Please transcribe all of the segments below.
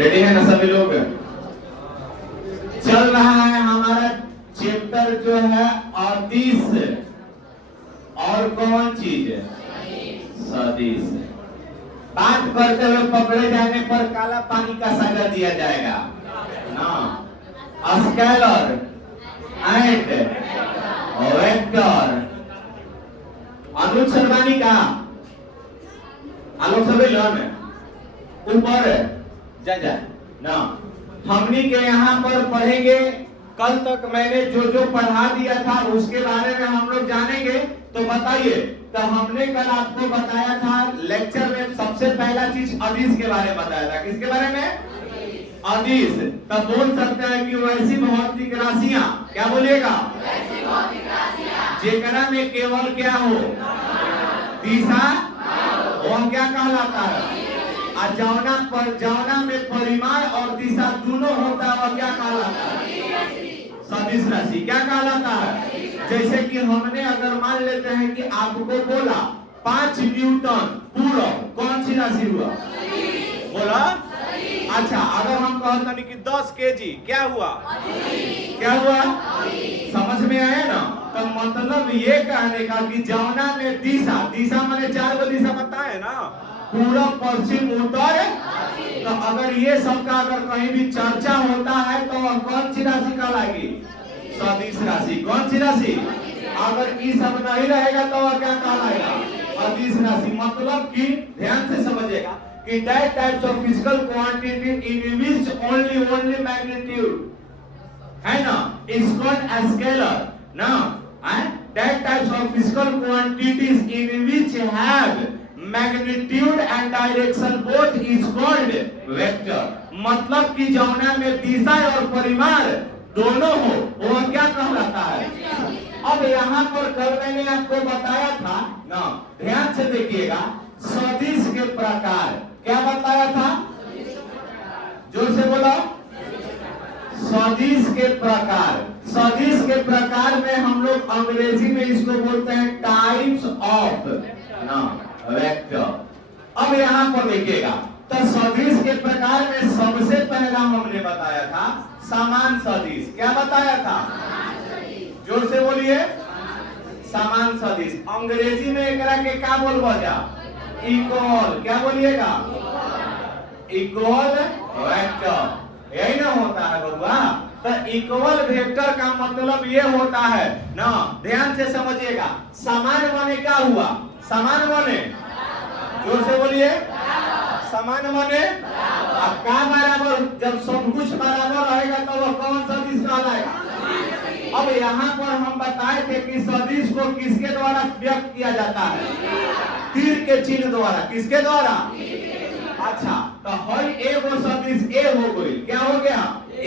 Ready है ना सभी लोग? चल रहा है हमारा चैप्टर जो है 38। और कौन चीज है? सदिश। बात करते हुए पकड़े जाने पर काला पानी का सजा दिया जाएगा ना। Scalar and vector. अनुज शर्मानी का आलोक सभी लोग ऊपर जा ना। हमनी के यहाँ पर पढ़ेंगे। कल तक मैंने जो जो पढ़ा दिया था उसके बारे में हम लोग जानेंगे। तो बताइए, तो हमने कल आपको बताया था लेक्चर में सबसे पहला चीज अदिश के बारे में बताया था। किसके बारे में? अदिश। तब बोल सकते हैं कि वैसी भौतिक राशियां, क्या बोलिएगा? वैसी भौतिक राशियां जेकरा में केवल क्या हो? दिशा। वो क्या कहलाता है? जौना में परिमाण और दिशा दोनों होता है वह क्या कहलाता है? सदिश राशि। क्या कहलाता है? जैसे कि हमने अगर मान लेते हैं कि आपको बोला 5 न्यूटन पूरक, कौन सी राशि हुआ? बोला। अच्छा, अगर हम कहते कि 10 केजी, क्या हुआ? क्या हुआ? समझ में आया ना? तो मतलब ये कहने का कि जौना में दिशा माने 4 गो दिशा बताए ना, पूरब पश्चिम उत्तर। तो अगर ये सब का अगर कहीं भी चर्चा होता है तो वह कौन सी राशि कहलाएगी? सदिश राशि। कौन सी राशि? अगर ये सब नहीं रहेगा तो वह क्या कहलाएगा? अदिश राशि। मतलब कि ध्यान से समझिएगा कि that types of physical quantity in which only magnitude है ना is called as scalar ना। and that types of physical quantities in which have magnitude and direction both is called vector। मतलब कि जौना में दिशा और परिमाण दोनों हो वो क्या कहलाता है? अब यहाँ पर कल मैंने आपको बताया था ना, ध्यान से देखिएगा। सदिश के प्रकार क्या बताया था? जोर से बोलो। सदिश के प्रकार। सदिश के प्रकार में हम लोग अंग्रेजी में इसको बोलते हैं टाइप्स ऑफ ना वेक्टर। अब यहाँ पर देखिएगा, तो सदिश के प्रकार में सबसे पहला हमने बताया था समान सदिश। क्या बताया था? जोर से बोलिए। समान सदिश। अंग्रेजी में एकरा के क्या बोलबो जा? इक्वल। क्या बोलिएगा? Equal vector. यही ना होता है बबुआ। तो इक्वल वेक्टर का मतलब ये होता है ना, ध्यान से समझिएगा। समान माने क्या हुआ? समान माने, जोर से बोलिए। समान माने अब का बराबर, जब सब कुछ बराबर रहेगा तो वह कौन सदिश कहलाएगा? अब यहाँ पर हम बताए थे कि सदिश को किसके द्वारा व्यक्त किया जाता है? तीर के चिन्ह द्वारा। किसके द्वारा? अच्छा, तो हर एगो सदिश ए हो गई। क्या हो गया?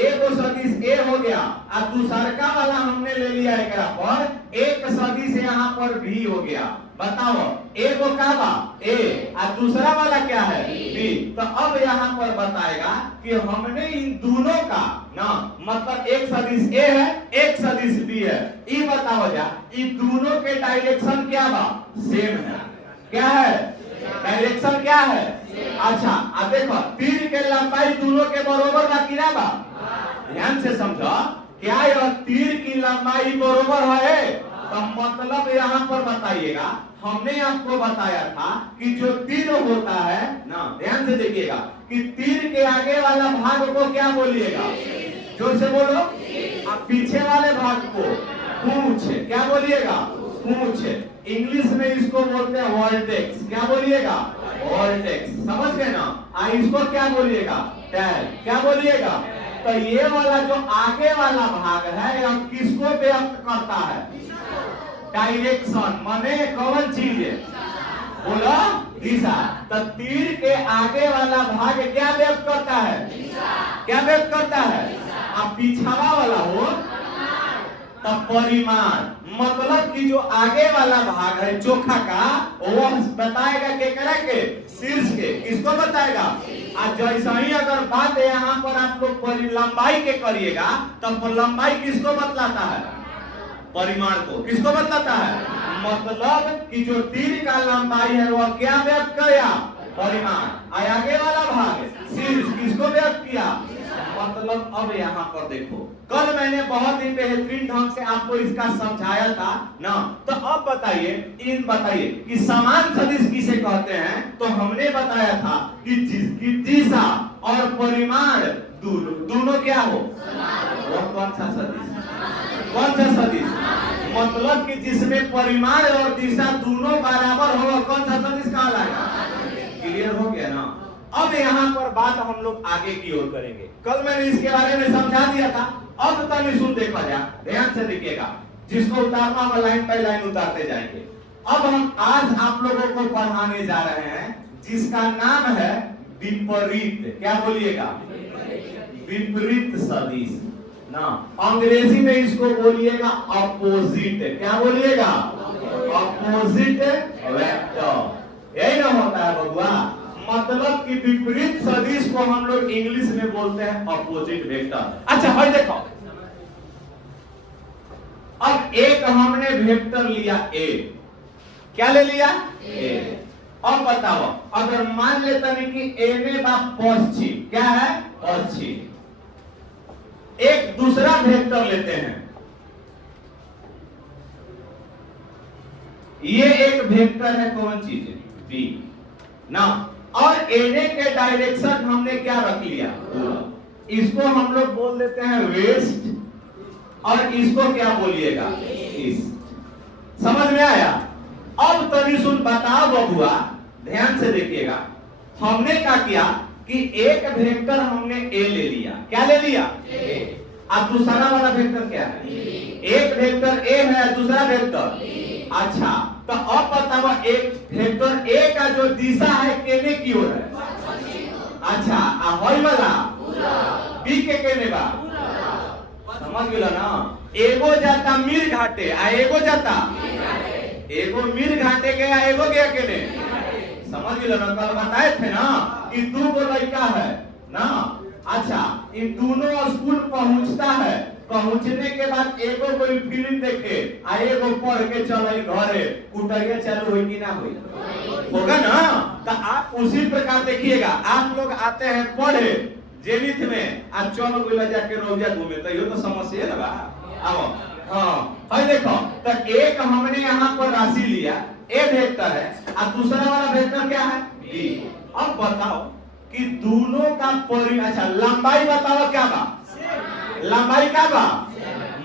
एगो सदिश ए हो गया। और दूसरका वाला हमने ले लिया एकरा पर एक सदिश यहाँ पर भी हो गया। बताओ, एगो का बा? ए। और दूसरा वाला क्या है? बी। तो अब यहाँ पर बताएगा कि हमने इन दोनों का ना, मतलब एक सदिश ए है, एक सदिश बी है। ये बताओ जा, इन दोनों के डायरेक्शन क्या बा? सेम है। क्या है? डायरेक्शन क्या है? अच्छा, अब देखो तीर के लंबाई दोनों के बराबर बा कि ना बा? ध्यान से समझो। क्या यह तीर की लंबाई बराबर है? तो मतलब यहाँ पर बताइएगा, हमने आपको बताया था कि जो तीर होता है ना, ध्यान से देखिएगा कि तीर के आगे वाला भाग को क्या बोलिएगा? जोर से बोलो। अब पीछे वाले भाग को पूंछ। क्या बोलिएगा? पूंछ। इंग्लिश में इसको बोलते हैं वर्टेक्स। क्या बोलिएगा? वर्टेक्स। समझ गए ना? इसको क्या बोलिएगा? टेल। क्या बोलिएगा? तो ये वाला जो आगे वाला भाग है यह किसको व्यक्त करता है? डायरेक्शन। माने कौन चीज है? बोलो। दिशा। तो तीर के आगे वाला भाग क्या व्यक्त करता है? क्या व्यक्त करता है? अब पीछावा वाला हो तब परिमाण। मतलब कि जो आगे वाला भाग है चोखा का, वो बताएगा केकरा के? शीर्ष के। किसको बताएगा? आज जैसा ही अगर बात यहाँ पर आप लोग लंबाई के करिएगा तब लंबाई किसको बतलाता है? परिमाण को। किसको बतलाता है? मतलब कि जो तीर का लंबाई है वह क्या व्यक्त करेगा? परिमाण। आगे वाला भाग शीर्ष किसको व्यक्त किया? मतलब अब यहाँ पर देखो, कल मैंने बहुत ही बेहतरीन ढंग से आपको इसका समझाया था ना, तो अब बताइए कि समान सदिश किसे कहते हैं? तो हमने बताया था कि जिसकी दिशा और परिमाण दोनों क्या हो, वह कौन सा सदिश? मतलब कि जिसमें परिमाण और दिशा दोनों बराबर हो, कौन सा सदिश कहलाएगा? क्लियर हो गया ना? अब यहाँ पर बात हम लोग आगे की ओर करेंगे। कल मैंने इसके बारे में समझा दिया था, अब तनी सुन देखा जा, ध्यान से देखिएगा, जिसको उतारना हम लाइन बाय लाइन उतारते जाएंगे। अब हम आज आप लोगों को पढ़ाने जा रहे हैं जिसका नाम है विपरीत। क्या बोलिएगा? विपरीत सदिश ना, अंग्रेजी में इसको बोलिएगा अपोजिट। क्या बोलिएगा? Opposite vector. यही ना होता है बबुआ, मतलब कि विपरीत सदिश को हम लोग इंग्लिश में बोलते हैं अपोजिट वेक्टर। अच्छा भाई देखो, अब एक हमने वेक्टर लिया ए, क्या ले लिया? ए। अब बताओ, अगर मान लेता नहीं कि ए में बा पश्चिम, क्या है? पश्चिम। एक दूसरा वेक्टर लेते हैं, ये एक वेक्टर है, कौन चीज? बी ना, और एने के डायरेक्शन हमने क्या रख लिया? इसको हम लोग बोल देते हैं वेस्ट, और इसको क्या बोलिएगा? ईस्ट। समझ में आया? अब तनी सुन, बताओ बबुआ, ध्यान से देखिएगा, हमने क्या किया कि एक वेक्टर हमने ए ले लिया। क्या ले लिया? ए। अब दूसरा वाला वेक्टर क्या है? एक वेक्टर ए है, दूसरा वेक्टर। अच्छा, तो अब बताओ, एक वेक्टर ए का जो दिशा है केने की ओर है? अच्छा, होई वाला बी के केने बा? समझ गेला ना? एगो जाता मीर घाटे, आ एगो जाता, एगो मीर घाटे गया, एगो गया केने? समझ गेला ना? कल बताए थे ना कि दो गो लड़का है ना। अच्छा, इन दोनों स्कूल पहुंचता है, पहुंचने के बाद एगो कोई फिल्म देखे, आ एगो पढ़ के चले घरे, कुटैया चालू हुई कि ना हुई? होगा ना? तो आप उसी प्रकार देखिएगा, आप लोग आते हैं पढ़े जेनिथ में, आज चल गोला जाके रोजा घूमे, तो ये तो समस्या है ना। आओ, हाँ भाई देखो, तो एक हमने यहाँ पर राशि लिया, ए वेक्टर है, और दूसरा वाला वेक्टर क्या है? बी। अब बताओ कि दोनों का परिमाण, अच्छा लंबाई बताओ क्या बा? लंबाई क्या बा?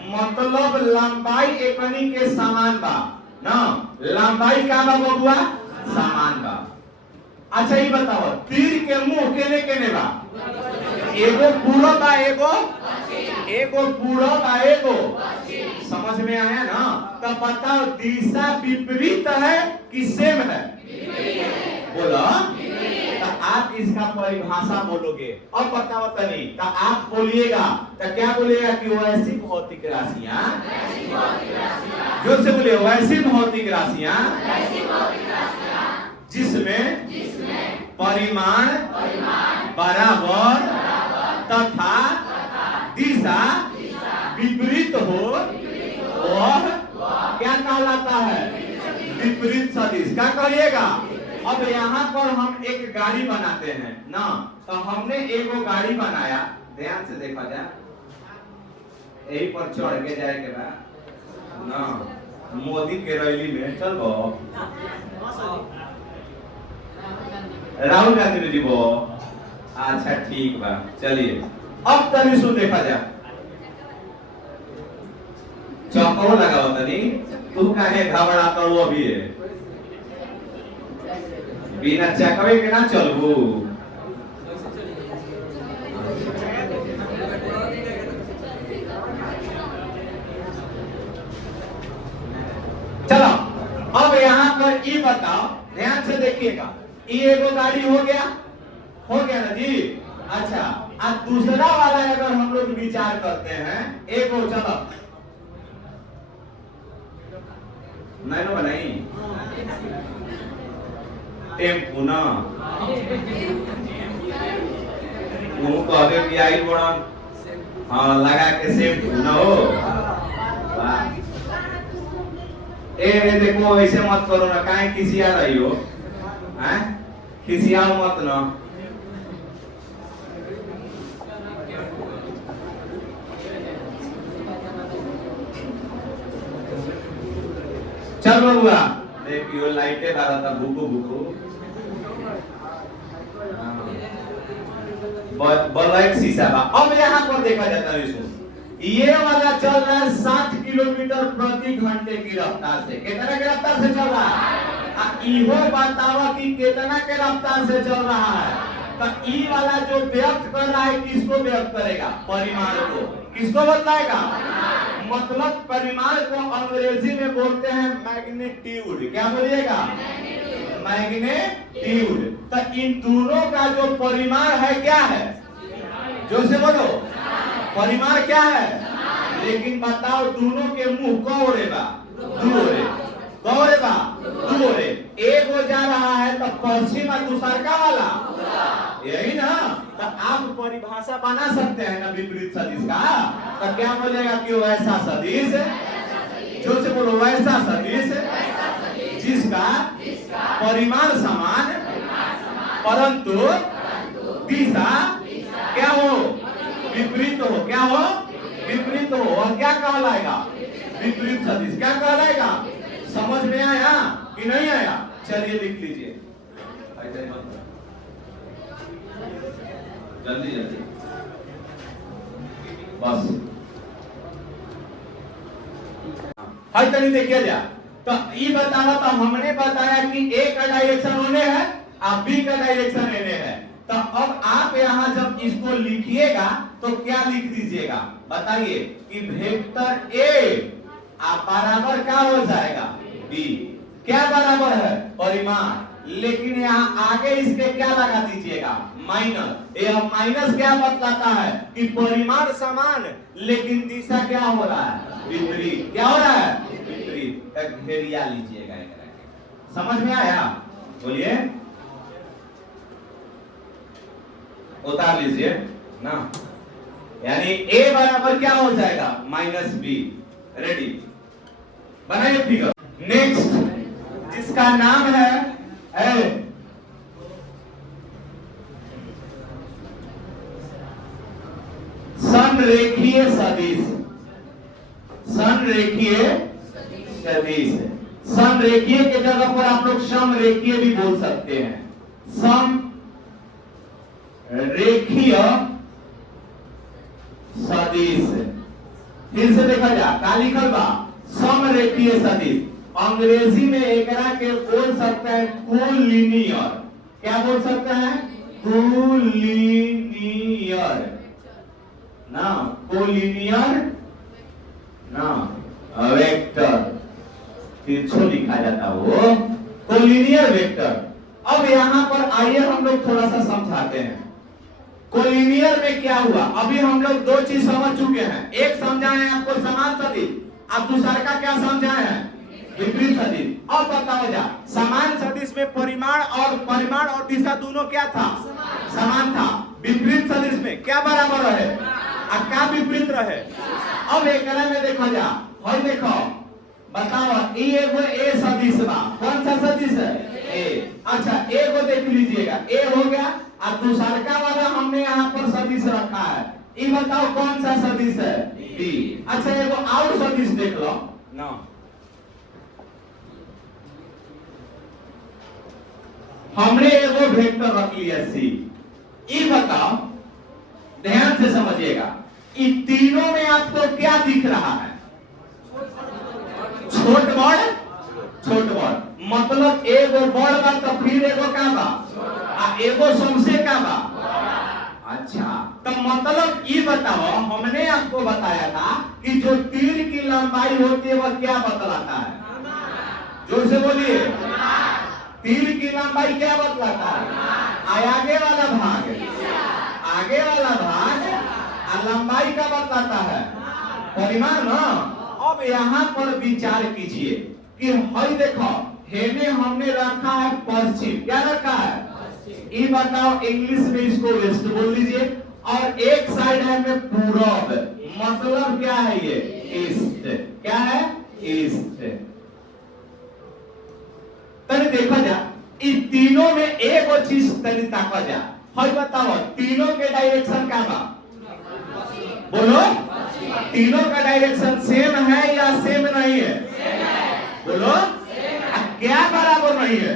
मतलब लंबाई एकनी के समान बा ना, लंबाई क्या बा बबुआ? समान बा। अच्छा ये बताओ, तीर के मुंह केने केने बा? एगो पूरा बा, एगो पूरा बा, एगो। समझ में आया ना? तो बताओ, दिशा विपरीत है कि सेम है? बोलो, तो आप इसका परिभाषा बोलोगे। अब बताओ तनी, तो आप बोलिएगा, तो क्या बोलिएगा कि वैसी भौतिक राशियां, जोर से बोलिए, वैसी भौतिक राशियां जिसमें परिमाण बराबर तथा दिशा विपरीत हो, वह क्या कहलाता है? विपरीत सदिश। क्या कहिएगा? अब यहाँ पर हम एक गाड़ी बनाते हैं ना, तो हमने एगो गाड़ी बनाया, ध्यान से देखा जाए, यही पर चढ़ के जाए के बाद ना, मोदी के रैली में चलो, राहुल गांधी में जीवो। अच्छा ठीक बा, चलिए अब तनी सुन देखा जाए, चौको लगाओ तनी, तू काहे घबरा कर वो भी है, बिना चकवे के ना चलबू। चलो अब यहाँ पर ये बताओ, ध्यान से देखिएगा, ये एगो गाड़ी हो गया ना जी। अच्छा, अब दूसरा वाला अगर हम लोग विचार करते हैं, एगो चलो नहीं बनाई टेम्पू ना, वो कहते कि आई बड़ा, हाँ लगा के सेम ना हो। ए देखो ऐसे मत करो ना, काहे किसी आ रही हो, हैं? खिसियाओ मत ना। चल बबुआ, देखियो लाइटे बारा था भूको भूको ब्लैक शीशा बा। अब यहाँ पर देखा जाता है, सुन, ये वाला चल रहा है 60 किलोमीटर प्रति घंटे की रफ्तार से। कितना की रफ्तार से चल रहा है? इहो बतावा कि कितना के रफ्तार से चल रहा है। तो ई वाला जो व्यक्त कर रहा है, किसको व्यक्त करेगा? परिमाण को। किसको बताएगा? मतलब परिमाण को अंग्रेजी में बोलते हैं मैग्नीट्यूड। क्या बोलिएगा? मैग्नीट्यूड। तो इन दोनों का जो परिमाण है क्या है? जो से बोलो, परिमाण क्या है? लेकिन बताओ, दोनों के मुंह कौरे बा? दूरे। कौरे बा? दूरे। एक हो जा रहा है तो पश्चिम और दूसरा वाला, यही ना। तो आप परिभाषा बना सकते हैं ना विपरीत सदिश का। तो क्या बोलेगा कि वैसा सदिश, जो से बोलो, वैसा सदिश जिसका परिमाण समान परंतु दिशा क्या हो? विपरीत हो। क्या हो? विपरीत हो। और क्या कहलाएगा? विपरीत सदिश। क्या कहलाएगा? समझ में आया कि नहीं आया? चलिए लिख लीजिए जल्दी जल्दी, बस हर तनी देखिए जा। तो ये बतावा, तो हमने बताया कि ए का डायरेक्शन होने है और बी का डायरेक्शन एने है। तो अब आप यहाँ जब इसको लिखिएगा तो क्या लिख दीजिएगा? बताइए कि वेक्टर ए आप बराबर क्या हो जाएगा? बी। क्या बराबर है? परिमाण। लेकिन यहाँ आगे इसके क्या लगा दीजिएगा? माइनस। यह माइनस क्या बतलाता है? कि परिमाण समान लेकिन दिशा क्या हो रहा है? विपरीत। क्या हो रहा है? विपरीत। एक घेरिया लीजिएगा। समझ में आया? बोलिए, उतार लीजिए ना। यानी ए बराबर क्या हो जाएगा? Minus B. रेडी? बनाइए फिगर। नेक्स्ट जिसका नाम है ए, संरेखीय सदिश। संरेखीय सदिश। संरेखीय के जगह पर आप लोग समरेखीय भी बोल सकते हैं। समरेखीय सदिश। फिर से देखा जा, का लिखल बा? समरेखीय सदिश। अंग्रेजी में एकरा के बोल सकते हैं कोलिनियर। क्या बोल सकते हैं? कोलिनियर ना, कोलिनियर ना, वेक्टर तिरछो लिखा जाता वो कोलिनियर वेक्टर। अब यहाँ पर आइए हम लोग थोड़ा सा समझाते हैं। कोलिनियर में क्या हुआ? अभी हम लोग दो चीज समझ चुके हैं। एक समझाए हैं आपको समान सदिश, अब दूसरा का क्या समझाए हैं? विपरीत सदिश। अब बताओ जा, समान सदिश में परिमाण और दिशा दोनों क्या था? समान था। विपरीत सदिश में क्या बराबर रहे और क्या विपरीत रहे? अब एक में देखो जा, हई देखो, बताओ ये एगो ए सदिश बा। कौन सा सदिश है? ए। अच्छा, ए को देख लीजिएगा, ए हो गया और दूसरा वाला हमने यहाँ पर सदिश रखा है। ये बताओ कौन सा सदिश है? बी। अच्छा, एगो और सदिश देख लो ना। हमने एगो वेक्टर रख लिया सी। ये बताओ, ध्यान से समझिएगा, इन तीनों में आपको क्या दिख रहा है? छोट बड़, छोट बड़। मतलब एगो बड़ बा तो फिर एगो का बा आ एगो सबसे का बा। अच्छा, तो मतलब ये बताओ, हमने आपको बताया था कि जो तीर की लंबाई होती है वह क्या बतलाता है? जोर से बोलिए, तीर की लंबाई क्या बतलाता है? आगे वाला भाग, आगे वाला भाग और लंबाई का बतलाता है परिमाण ना। अब यहाँ पर विचार कीजिए कि हई देखो, हेने हमने रखा है पश्चिम। क्या रखा है? ये बताओ, इंग्लिश में इसको वेस्ट बोल लीजिए। और एक साइड है में पूरब, मतलब क्या है? ये ईस्ट। क्या है? ईस्ट। तभी देखा जा, इन तीनों में एक और चीज तनी ताका जा हई बताओ तीनों के डायरेक्शन का बा बोलो तीनों का डायरेक्शन सेम है या सेम नहीं है बोलो क्या बराबर नहीं है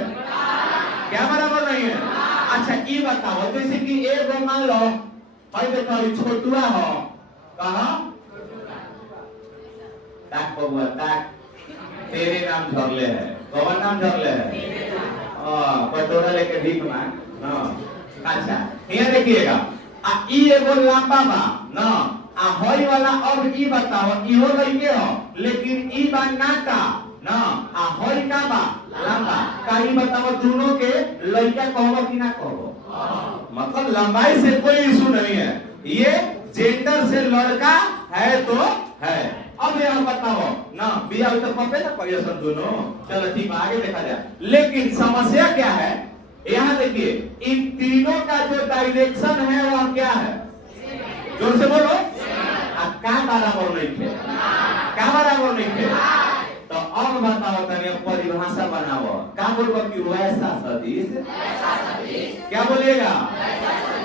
क्या बराबर नहीं है अच्छा ये बताओ जैसे कि एक मान लो भाई देखो छोटुआ हो कहा ताक बबुआ ताक तेरे नाम झरले है कौन नाम झरले है कटोरा लेके भीख मांग अच्छा यहाँ देखिएगा ई एगो लंबा बा ना आ होई वाला अब ई बताओ इहो लइके हो लेकिन ई बा नाटा ना आ होई का बा लंबा का ई बताओ दोनों के लइका कहबो कि ना कहबो मतलब लंबाई से कोई इशू नहीं है ये जेंडर से लड़का है तो है अब यहाँ बताओ ना बिया तो पपे ना करिए सब दोनों चलो ठीक आगे देखा जाए लेकिन समस्या क्या है यहाँ देखिए इन तीनों का जो डायरेक्शन है वह क्या है जोर से बोलो क्या बराबर नहीं थे क्या बराबर नहीं थे तो अब बताओ तनिया परिभाषा बनाओ क्या बोलबो कि वैसा सदिश क्या बोलिएगा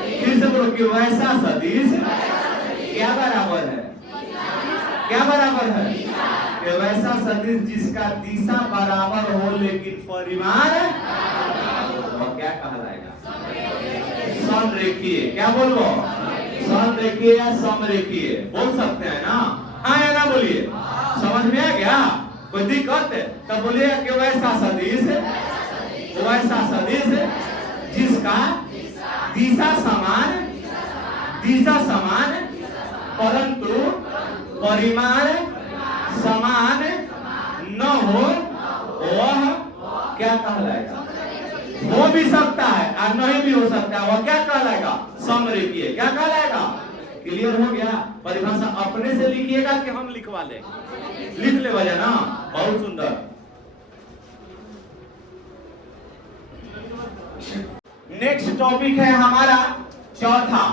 फिर से बोलो कि वैसा सदिश क्या बराबर है क्या बराबर है कि वैसा सदिश जिसका दिशा बराबर हो लेकिन परिमाण और क्या कहलाएगा समरेखीय क्या बोलो समरेखीय या समरेखीय बोल सकते हैं ना हाँ या ना बोलिए समझ में आ गया कोई दिक्कत है तब बोलिए कि वैसा सदिश जिसका दिशा समान परंतु परिमाण समान न हो वह क्या कहलाएगा हो भी सकता है और नहीं भी हो सकता है वह क्या कहलाएगा समरेखीय क्या कहलाएगा क्लियर हो गया परिभाषा अपने से लिखिएगा कि हम लिखवा ले लिख ले वजह ना बहुत सुंदर नेक्स्ट टॉपिक है हमारा चौथा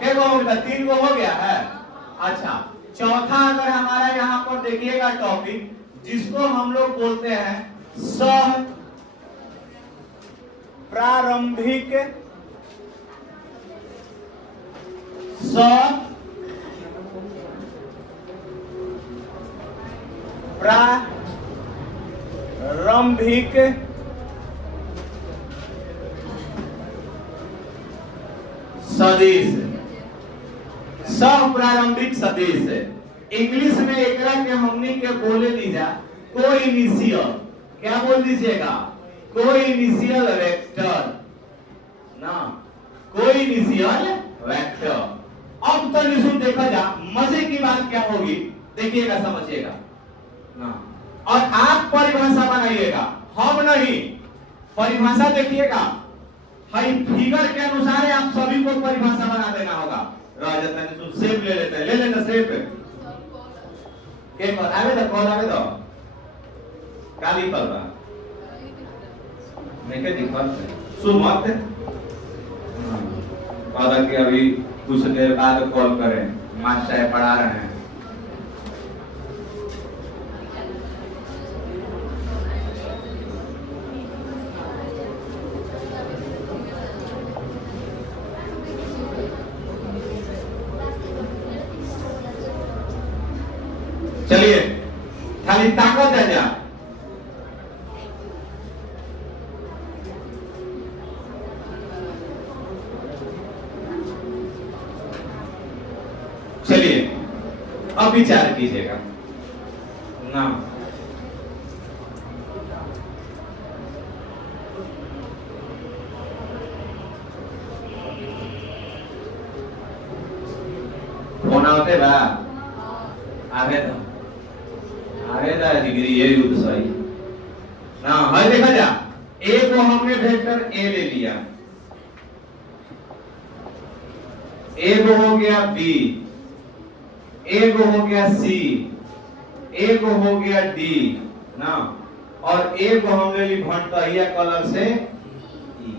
क्या होगा 3 गो हो गया है अच्छा चौथा अगर हमारा यहाँ पर देखिएगा टॉपिक जिसको हम लोग बोलते हैं सह प्रारंभिक सदिश प्रारंभिक सदिश इंग्लिश में एकरा के हमनी के बोले लीजा कोइनिशियल क्या बोल दीजिएगा कोइनिशियल वेक्टर ना कोइनिशियल वेक्टर अब तो निशुन देखा जा मजे की बात क्या होगी देखिएगा समझिएगा ना और आप परिभाषा बनाइएगा हम नहीं परिभाषा देखिएगा हाई फिगर के अनुसार आप सभी को परिभाषा बना देना होगा राजा तने सेव ले लेते हैं ले लेना सेव के पर आवे तो कॉल आवे तो काली पर बा मैं क्या दिक्कत सो मत कहा कि अभी कुछ देर बाद कॉल करें मास्टर पढ़ा रहे हैं चलिए खाली ताकत है जा चलिए अब विचार कीजिएगा ना फोन आते बा आवे तो डिग्री ये युद्ध सही ना है देखा जा ए को हमने वेक्टर ए ले लिया ए को हो गया बी ए को हो गया सी ए को हो गया डी ना और ए को हम ले ली भटकहिया कलर से ई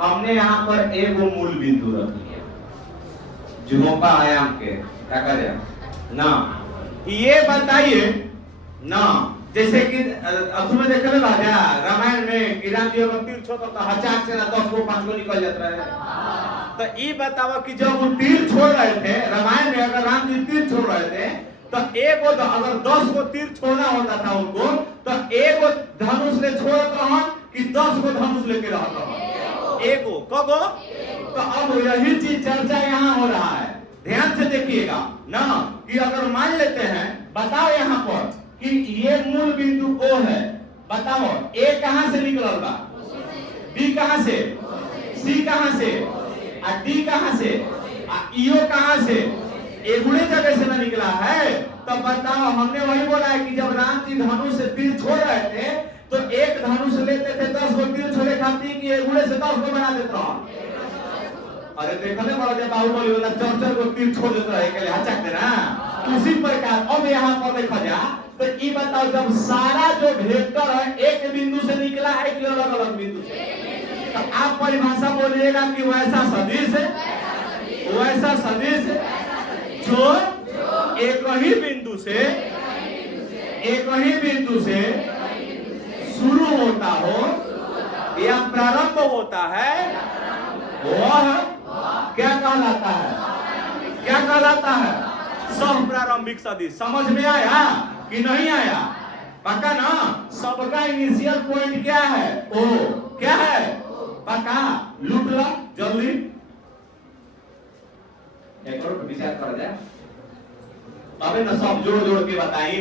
हमने यहां पर ए को मूल बिंदु रख लिया झुमोपा आयाम के क्या करें ना ये बताइए ना जैसे कि तुम्हें देखे राजा रामायण में कि राम जी अगर तीर छोड़ तो हजार से ना 10 गो 5 गो निकल जाता है। तो ये बताओ कि जब वो तीर छोड़ रहे थे रामायण में, अगर राम जी तीर छोड़ रहे थे तो एक अगर 10 गो तीर छोड़ना होता था उनको, तो एक धनुष ले छोड़त रहा कि 10 गो धनुष लेके रहता एगो कगो। तो अब यही चीज चर्चा यहाँ हो रहा है, ध्यान से देखिएगा ना कि अगर मान लेते हैं, बताओ यहाँ पर कि ये मूल बिंदु O है, बताओ A कहां से निकलल बा, B कहां से, C कहां से, और D कहां से, EO कहां से, एगुड़े जगह से ना निकला है। तो बताओ, हमने वही बोला है कि जब राम जी धनुष से तीर छोड़ रहे थे तो एक धनुष लेते थे 10 गो तीर छोड़े खातिर कि एगुड़े से 10 गो बना देता रहा। अरे देखने वाला जब बाहुबली वाला 4 गो तीर छोड़ देता है के लिए हचक देना। उसी प्रकार अब यहाँ पर देखा जा तो ये बताओ, जब सारा जो वेक्टर है एक बिंदु से निकला है कि अलग अलग बिंदु से, तो आप परिभाषा बोलिएगा कि वैसा सदिश है, वैसा सदिश जो एक ही बिंदु से शुरू होता हो या प्रारंभ होता है, वह क्या कहलाता है, क्या कहलाता है, सह प्रारंभिक सदिश। समझ में आया कि नहीं आया? पक्का ना? सबका इनिशियल पॉइंट क्या है, ओ क्या है, पक्का? लूट लो जल्दी, एक और विचार कर जाए, अबे ना सब जोड़ जोड़ के बताई।